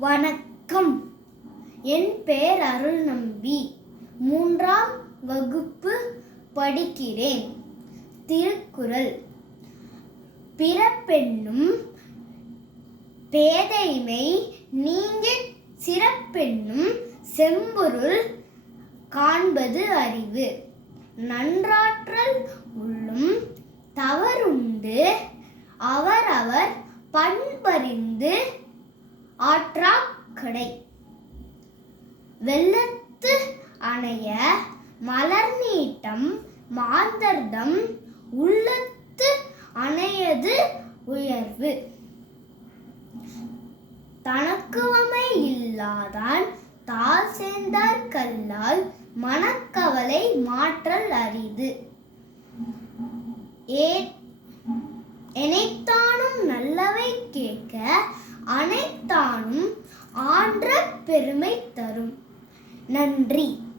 வணக்கம். என் பெயர் அருள் நம்பி மூன்றாம் வகுப்பு படிக்கிறேன். திருக்குறள். பிறப்பெண்ணும் பேதைமை நீங்க சிறப்பெண்ணும் செம்பொருள் காண்பது அறிவு. நன்றாற்றல் உள்ளும் தவறுண்டு அவரவர் பண்பறிந்து ஆற்றாக்கடை. வெள்ளத்து அணைய மலர் நீட்டம் மாந்தர்தம் உள்ளத்து அணையது உயர்வு. தனக்குவமை இல்லாதான் தால் சேர்ந்தார் கல்லால் மனக்கவலை மாற்றல் அரிது. ஏ எனைத்தான் ஆன்ற பெருமை தரும். நன்றி.